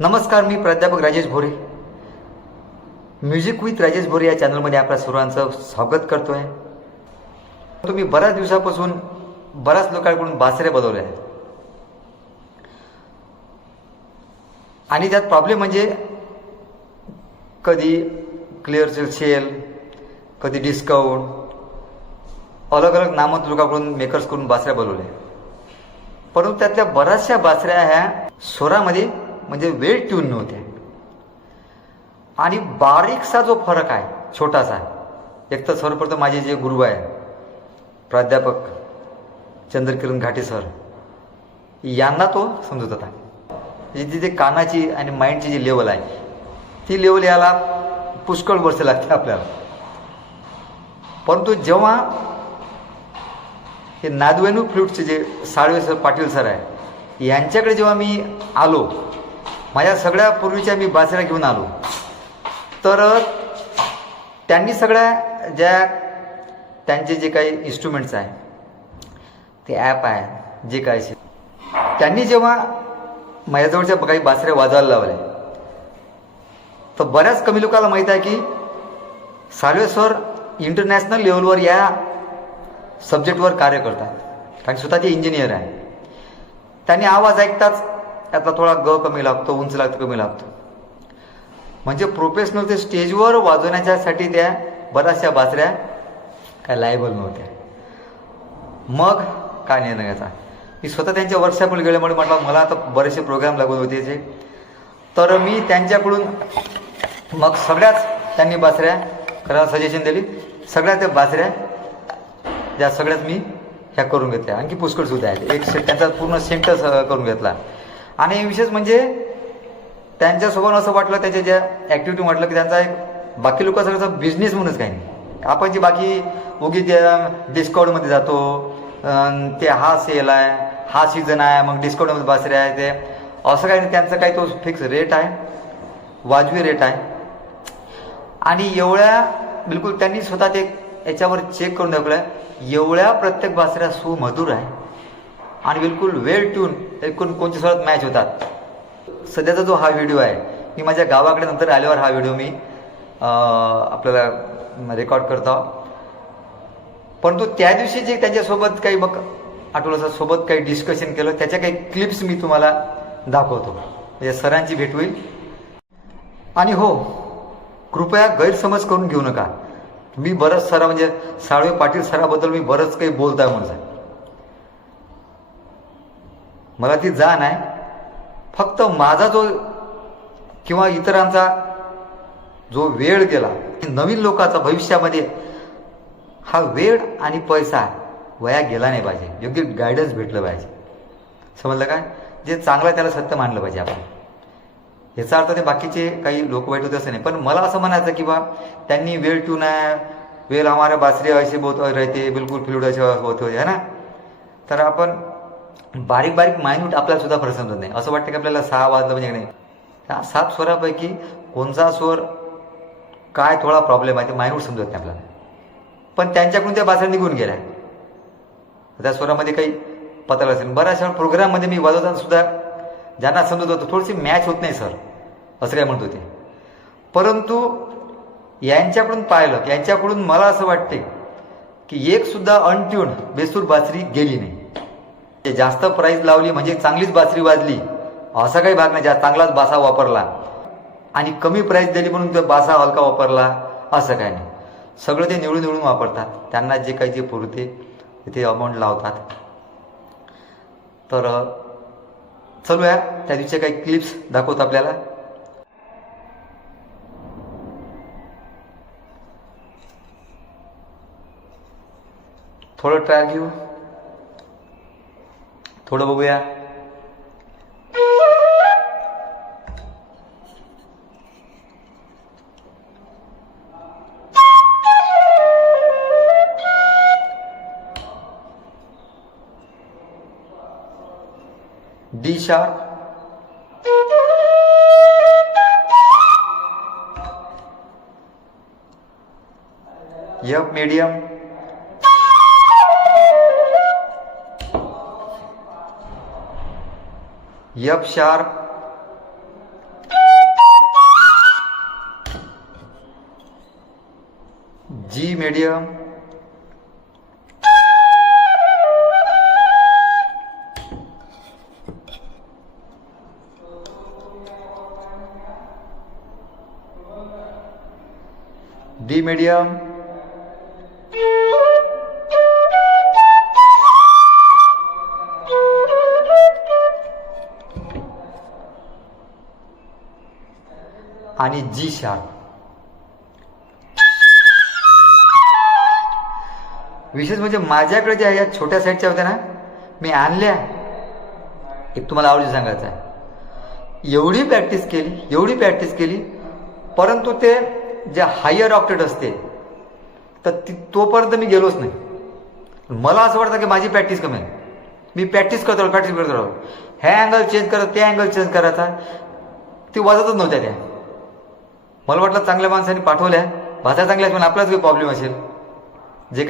नमस्कार, मी प्राध्यापक राजेश भोरे. Music with Rajesh भोरे या चॅनलमध्ये आपल्या सर्वांचं स्वागत करतो आहे. तुम्ही बऱ्याच दिवसापासून बऱ्याच लोकांकडून बासरे बनवले आहेत आणि त्यात प्रॉब्लेम म्हणजे कधी क्लिअर सेल, कधी डिस्काउंट, अलग अलग नामवंत लोकांकडून मेकर्सकडून बासऱ्या बनवल्या. परंतु त्यातल्या बऱ्याचशा बासऱ्या ह्या स्वरामध्ये म्हणजे वेल ट्यून नव्हत्या आणि बारीकसा जो फरक आहे छोटासा, एक तर सर्वप्रथम माझे जे गुरु आहे प्राध्यापक चंद्रकिरण घाटे सर, यांना तो समजत होता. जी कानाची आणि माइंडची जी लेवल आहे ती लेवल याला पुष्कळ वर्ष लागते आपल्याला. परंतु जेव्हा हे नादवेणू फ्लूटचे जे साळवे सर, पाटील सर आहे, यांच्याकडे जेव्हा मी आलो, माझ्या सगळ्या पूर्वीच्या मी बासऱ्या घेऊन आलो, तर त्यांनी सगळ्या ज्या त्यांचे जे काही इन्स्ट्रुमेंट्स आहे, ते ॲप आहे जे काय, त्यांनी जेव्हा माझ्याजवळच्या काही बासऱ्या वाजवायला लावल्या, तर बऱ्याच कमी लोकांना माहीत आहे की साळवे सर इंटरनॅशनल लेवलवर या सब्जेक्टवर कार्य करतात, कारण स्वतः ते इंजिनियर आहे. त्यांनी आवाज ऐकताच त्यातला थोडा ग कमी लागतो, उंच लागतो, कमी लागतो. म्हणजे प्रोफेशनल ते स्टेजवर वाजवण्याच्यासाठी त्या बऱ्याचशा बासऱ्या काय लायबल नव्हत्या. मग काय निर्णय घ्यायचा, मी स्वतः त्यांच्या वर्कशॉपला गेल्यामुळे म्हटलं मला आता बरेचसे प्रोग्राम लागत होते जे, तर मी त्यांच्याकडून मग सगळ्याच त्यांनी बासऱ्या करायला सजेशन दिली. सगळ्या त्या बासऱ्या ज्या सगळ्याच मी ह्या करून घेतल्या, आणखी पुष्कळसुद्धा आहेत. एक त्यांचा पूर्ण सेंटच करून घेतला. आणि विशेष म्हणजे त्यांच्यासोबत असं वाटलं, त्याच्या ज्या ॲक्टिव्हिटी म्हटलं की त्यांचा एक बाकी लोकांसगळ्याचा बिझनेस म्हणूनच काही नाही. आपण जी बाकी उगी त्या डिस्काउंटमध्ये जातो, ते हा सेल आहे, हा सीझन आहे, मग डिस्काउंटमध्ये बासऱ्या आहे, ते असं काही नाही. त्यांचं काही तो फिक्स रेट आहे, वाजवी रेट आहे. आणि एवढ्या बिलकुल त्यांनी स्वतः ते याच्यावर चेक करून दाखवलं, एवढ्या प्रत्येक बासऱ्या सुमधुर आहे आणि बिलकुल वेल ट्यून, एकूण कोणत्या स्वरात मॅच होतात. सध्याचा जो हा व्हिडिओ आहे, मी माझ्या गावाकडे नंतर आल्यावर हा व्हिडिओ मी आपल्याला रेकॉर्ड करतो. परंतु त्या दिवशी जे त्यांच्यासोबत काही मग आठवलं सोबत काही डिस्कशन केलं, त्याच्या काही क्लिप्स मी तुम्हाला दाखवतो, म्हणजे सरांची भेट होईल. आणि हो, कृपया गैरसमज करून घेऊ नका. मी बरंच सरा म्हणजे साळवे पाटील सराबद्दल मी बरंच काही बोलताय म्हणून, मला ती जाण आहे. फक्त माझा जो किंवा इतरांचा जो वेळ गेला, नवीन लोकांचा भविष्यामध्ये हा वेळ आणि पैसा वया गेला नाही पाहिजे, योग्य गायडन्स भेटलं पाहिजे. समजलं काय? जे चांगलं आहे त्याला सत्य मानलं पाहिजे आपण. याचा अर्थ ते बाकीचे काही लोक वाईट होते असं नाही, पण मला असं म्हणायचं की बा त्यांनी वेळ ट्यून आहे, वेल हमारे बासरी ऐसे बहुत रहते, बिलकुल फ्लूट असे होत है ना. तर आपण बारीक बारीक मायन्यूट आपल्याला सुद्धा फरक समजत नाही. असं वाटतं की आपल्याला 6 वाजलं म्हणजे नाही, त्या 7 स्वरापैकी कोणचा स्वर काय थोडा प्रॉब्लेम आहे ते मायन्यूट समजत नाही आपल्याला. पण त्यांच्याकडून त्या बासऱ्या निघून गेल्या, त्या स्वरामध्ये काही पत्र असेल. बऱ्याचशा प्रोग्राममध्ये मी वाजवताना सुद्धा ज्यांना समजत होतं थोडीशी मॅच होत नाही सर, असं काय म्हणत होते. परंतु यांच्याकडून पाहिलं, यांच्याकडून मला असं वाटते की एक सुद्धा अनट्यून बेसूर बासरी गेली नाही. जास्त प्राईज लावली म्हणजे चांगलीच बासरी वाजली असा काही भाग नाही. चांगलाच बासा वापरला आणि कमी प्राईज दिली म्हणून तो बासा हलका वापरला असं काही नाही. सगळं ते निवडून निवडून वापरतात, त्यांना जे काही जे पुरते ते अमाऊंट लावतात. तर चलूया त्या दिवशी काही क्लिप्स दाखवतो आपल्याला. थोडं ट्रायल घेऊ, थोडं बघूया. D sharp, F medium, F sharp, G medium, D medium, आणि जी शार्प. विशेष म्हणजे माझ्याकडे ज्या या छोट्या साईडच्या होत्या ना, मी आणल्या, एक तुम्हाला आवडीचं सांगायचं आहे, एवढी प्रॅक्टिस केली, परंतु ते जे हायर ऑक्टेट असते तर तोपर्यंत मी गेलोच नाही. मला असं वाटतं की माझी प्रॅक्टिस कमी आहे. मी प्रॅक्टिस करतो ह्या अँगल चेंज करत, त्या अँगल चेंज करायचा, ती वाजतच नव्हत्या त्या. मला वाटलं चांगल्या माणसांनी पाठवल्या, भाषा चांगल्या, पण आपलाच काही प्रॉब्लेम असेल. जे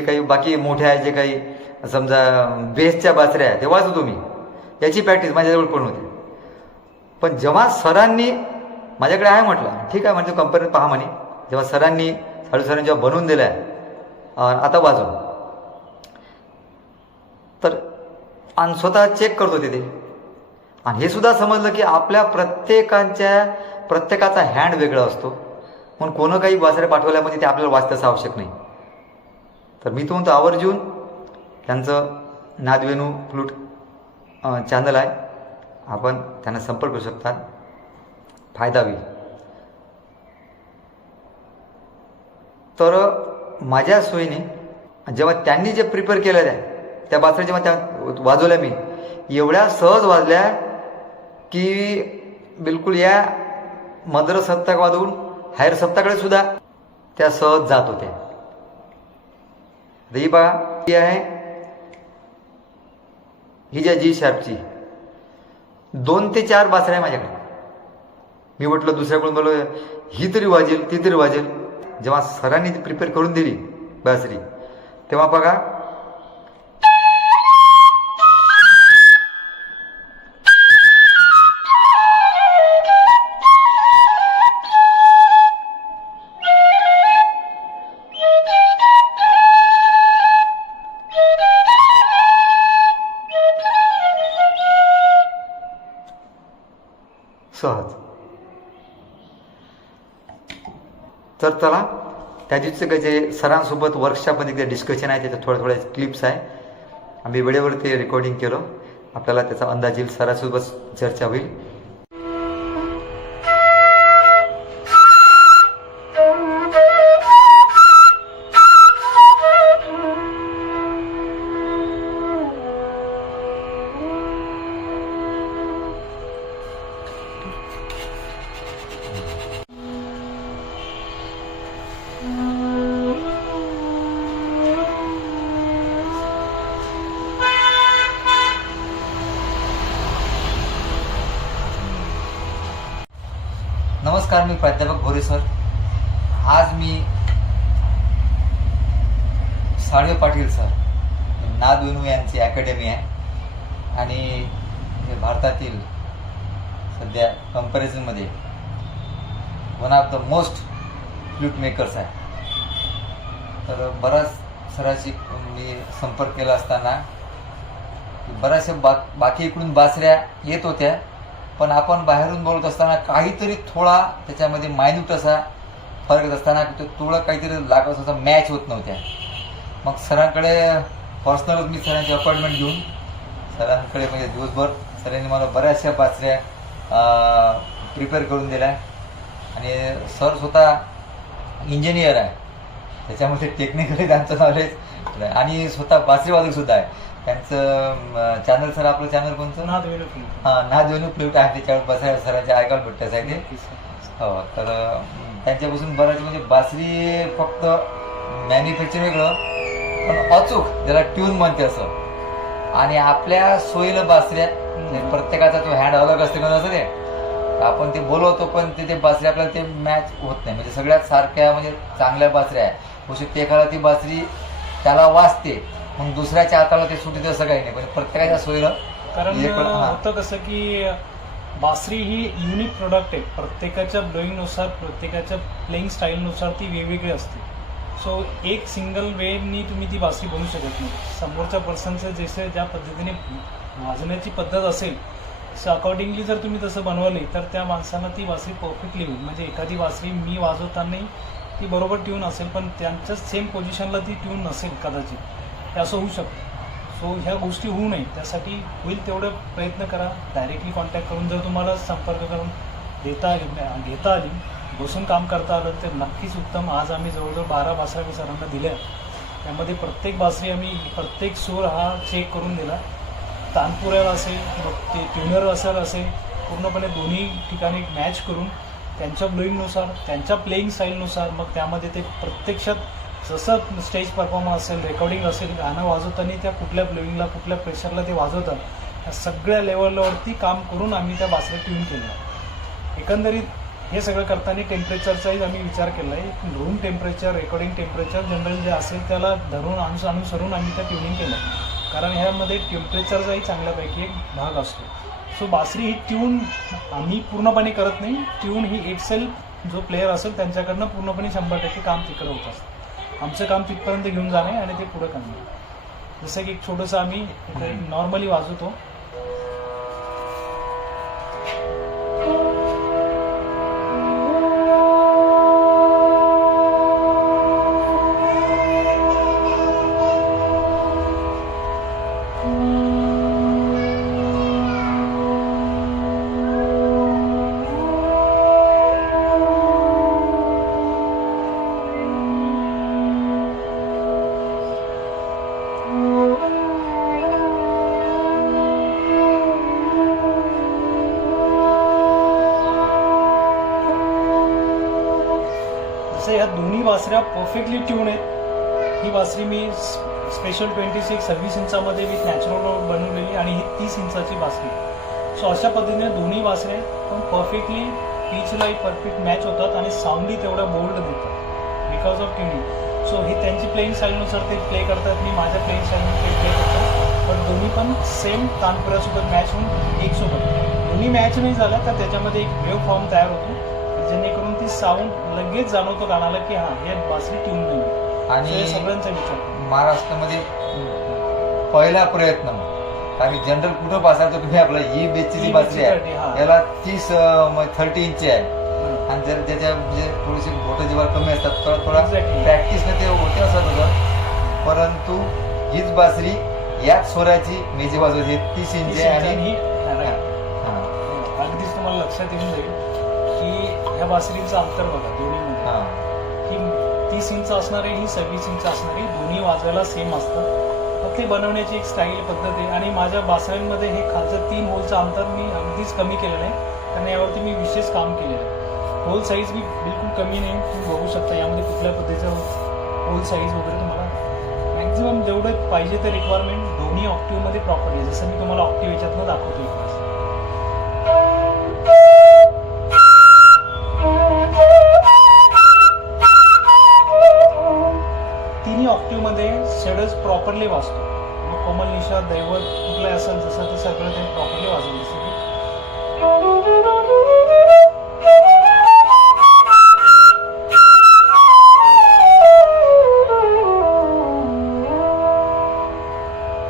काही बाकी मोठ्या आहे, जे काही समजा बेसच्या बासऱ्या आहे ते वाजवतो मी, याची प्रॅक्टिस माझ्याजवळ पण होती. पण जेव्हा सरांनी माझ्याकडे आहे म्हटलं, ठीक आहे म्हणजे कंपनीत पहा म्हणे, जेव्हा सरांनी सरांनी जेव्हा बनवून दिल्या आता वाजव, तर आणि स्वतः चेक करतो तिथे, आणि हे सुद्धा समजलं की आपल्या प्रत्येकाचा हँड वेगळा असतो, म्हणून कोणं काही बासऱ्या पाठवल्यामध्ये ते आपल्याला वाचताच आवश्यक नाही. तर मी तो म्हणतो आवर्जून त्यांचं नादवेणू फ्लूट चॅनल आहे, आपण त्यांना संपर्क करू शकता, फायदा होईल. तर माझ्या सोयीने जेव्हा त्यांनी जे प्रिपेअर केलेलं आहे त्या बासऱ्या जेव्हा त्या वाजवल्या, मी एवढ्या सहज वाजल्या की बिलकुल या मद्र सप्तक वाजवून हायर सप्ताकडे सुद्धा त्या सहज जात होत्या. ही बघा, ही आहे ही ज्या जी शार्पची 2 ते 4 बासऱ्या आहे माझ्याकडे. मी म्हटलं दुसऱ्याकडून बोललो ही तरी वाजेल, ती तरी वाजेल. जेव्हा सरांनी ती प्रिपेअर करून दिली बासरी, तेव्हा बघा सहज. तर चला, त्या दिवशी जे सरांसोबत वर्कशॉपमध्ये जे डिस्कशन आहे त्याच्या थोड्या क्लिप्स आहे, आम्ही वेळेवरती रेकॉर्डिंग केलं, आपल्याला त्याचा अंदाज येईल, सरांसोबत चर्चा होईल. नमस्कार, मी प्राध्यापक भोरे सर. आज मी साळवे पाटील सर, नादवेणू यांची अकॅडमी आहे, आणि हे भारतातील सध्या कंपॅरिझनमध्ये one of the most flute makers आहे. तर बराच सरांशी मी संपर्क केला असताना बऱ्याचशा बाकी इकडून बासऱ्या येत होत्या, पण आपण बाहेरून बोलत असताना काहीतरी थोडा त्याच्यामध्ये मायन्यूट असा फरक असताना थोडं काहीतरी लागत असा मॅच होत नव्हत्या. मग सरांकडे पर्सनलच मी सरांची अपॉइंटमेंट घेऊन सरांकडे म्हणजे दिवसभर सरांनी मला बऱ्याचशा बासऱ्या प्रिपेअर करून दिल्या, आणि सर स्वतः इंजिनियर आहे, त्याच्यामध्ये टेक्निकली त्यांचं नॉलेज, आणि स्वतः बासरी वादकसुद्धा आहे. त्यांचं चॅनल, सर आपलं चॅनल कोणतं? नादवेणू फ्लूट आहे, त्याच्यावर बसायला सरांच्या ऐकायला भेटतं आहे ते. हो, तर त्यांच्यापासून बऱ्याच म्हणजे बासरी फक्त मॅन्युफॅक्चर वेगळं, पण अचूक ज्याला ट्यून म्हणते असं, आणि आपल्या सोयीला बासऱ्या, प्रत्येकाचा तो हँड अलग असते का असं, ते आपण ते बोलवतो पण ते बासरी आपल्याला ते मॅच होत नाही. म्हणजे सगळ्यात सारख्या म्हणजे चांगल्या बासऱ्या आहे, गोष्टी एखादा ती बासरी त्याला वाजते, मग दुसऱ्याच्या हाताला ते सुटी असं काही नाही, पण प्रत्येकाच्या सोयीला. कारण होतं कसं की बासरी ही युनिक प्रोडक्ट आहे. प्रत्येकाच्या ब्लोईंगनुसार, प्रत्येकाच्या प्लेइंग स्टाईलनुसार ती वेगवेगळी असते. सो एक सिंगल वेनी तुम्ही ती बासरी बनवू शकत नाही. समोरच्या पर्सनचं जसे ज्या पद्धतीने वाजवण्याची पद्धत असेल सो अकॉर्डिंगली जर तुम्ही तसं बनवली तर त्या माणसांना ती बासरी परफेक्टली होईल. म्हणजे एखादी बासरी मी वाजवतानाही ती बरोबर ट्यून असेल पण त्यांच्याच सेम पोझिशनला ती ट्यून नसेल कदाचित, हे असं होऊ शकतं. सो ह्या गोष्टी होऊ नये त्यासाठी होईल तेवढं प्रयत्न करा. डायरेक्टली कॉन्टॅक्ट करून जर तुम्हाला संपर्क करून घेता आली, बसून काम करता आलं तर नक्कीच उत्तम. आज आम्ही जवळजवळ 12 बासऱ्या सरांना दिल्या. त्यामध्ये प्रत्येक बासरी आम्ही प्रत्येक सूर हा चेक करून दिला. तानपुऱ्याला असेल, मग ते ट्युनर असेल पूर्णपणे दोन्ही ठिकाणी मॅच करून त्यांच्या ब्लोईंगनुसार, त्यांच्या प्लेईंग स्टाईलनुसार, मग त्यामध्ये ते प्रत्यक्षात जसं स्टेज परफॉर्मन्स असेल, रेकॉर्डिंग असेल, गाणं वाजवताना त्या कुठल्या ब्लोईंगला, कुठल्या प्रेशरला ते वाजवतात, या सगळ्या लेवलवरती काम करून आम्ही त्या बासऱ्या ट्यून केल्या. एकंदरीत हे सगळं करताना टेम्परेचरचाही आम्ही विचार केला आहे. Room temperature, recording temperature general जे असेल त्याला धरून अनुसरून आम्ही त्या ट्युनिंग केलं. कारण ह्यामध्ये टेम्परेचरचाही चांगल्यापैकी एक भाग असतो. सो बासरी ही ट्यून आम्ही पूर्णपणे करत नाही. ट्यून ही एक्सेल जो प्लेयर असेल त्यांच्याकडनं पूर्णपणे 100% काम तिकडं होत असतं. आमचं काम तिथपर्यंत घेऊन जाणे आणि ते पुढं करणे. जसं की एक छोटंसं आम्ही नॉर्मली वाजवतो. ह्या दोन्ही बासऱ्या परफेक्टली ट्यून आहेत. ही बासरी मी स्पेशल 26 इंचामध्ये विथ नॅचरल बनवलेली आणि ही 30 इंचाची बासरी. सो अशा पद्धतीने दोन्ही बासऱ्या पण परफेक्टली पिचलाही परफेक्ट मॅच होतात आणि साऊंडही तेवढा बोल्ड देतात बिकॉज ऑफ ट्युनिंग. सो हे त्यांची प्लेइंग स्टाईलनुसार ते प्ले करतात, मी माझ्या प्लेइंग स्टाईलनुसार प्ले करतो. पण दोन्ही पण सेम तानपुऱ्यासोबत मॅच होऊन एकसोबत. दोन्ही मॅच नाही झाल्या तर त्याच्यामध्ये एक वेव्ह फॉर्म तयार होतो जेणेकरून ती साऊंड लगेच जाणवतो कानाला की हां हे बासरी ट्यून नाही. आणि सगळ्यांचा विचार महाराष्ट्रामध्ये पहिला प्रयत्न आम्ही जनरल कुठं बसायचं तुम्ही आपला ही बेचची जी बासरी आहे याला 30 इंची आहे. आणि जर त्याच्या म्हणजे थोडीशी बोटं जेव्हा कमी असतात थोडा प्रॅक्टिसने ते होते असत होतं. परंतु हीच बासरी याच स्वराची मी जी वाजवते 30 इंची आहे. आणि अगदीच तुम्हाला लक्षात येऊन जाईल की ह्या बासरीचं अंतर बघा दोन्हीमध्ये. ही 30 इंच असणारी, ही 26 इंच असणारी, दोन्ही वाजवायला सेम असतं. फक्त ते बनवण्याची एक स्टाईल पद्धत आहे. आणि माझ्या बासऱ्यांमध्ये हे खालचं 3 होलचं अंतर मी अगदीच कमी केलं नाही कारण यावरती मी विशेष काम केलेलं आहे. होल साईज मी बिलकुल कमी नाही, तुम्ही बघू शकता यामध्ये कुठल्या पद्धतीचं होल साईज वगैरे तुम्हाला मॅक्झिमम जेवढं पाहिजे ते रिक्वायरमेंट दोन्ही ऑक्टिव्हमध्ये प्रॉपर आहे. जसं मी तुम्हाला ऑक्टिव्ह याच्यातनं दाखवतो एक वेळेस. तिन्ही ऑक्टिव्हमध्ये शेडल्स प्रॉपरली वाजतो. मग कोमल निशा, दैवत कुठलं असेल जसं ते सगळं ते प्रॉपरली वाजवलं. जसं की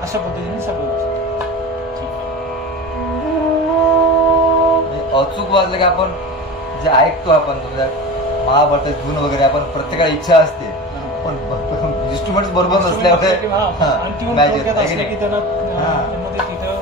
अशा पद्धतीने सगळं वाजतं. अचूक वाजलं की आपण जे ऐकतो आपण समजा महाभारतात गुण वगैरे आपण प्रत्येकाला इच्छा असते पण इन्स्ट्रुमेंट बरोबर नसल्यावर आणि ट्यून थोडक्यात असले की त्यांना त्यामध्ये तिथं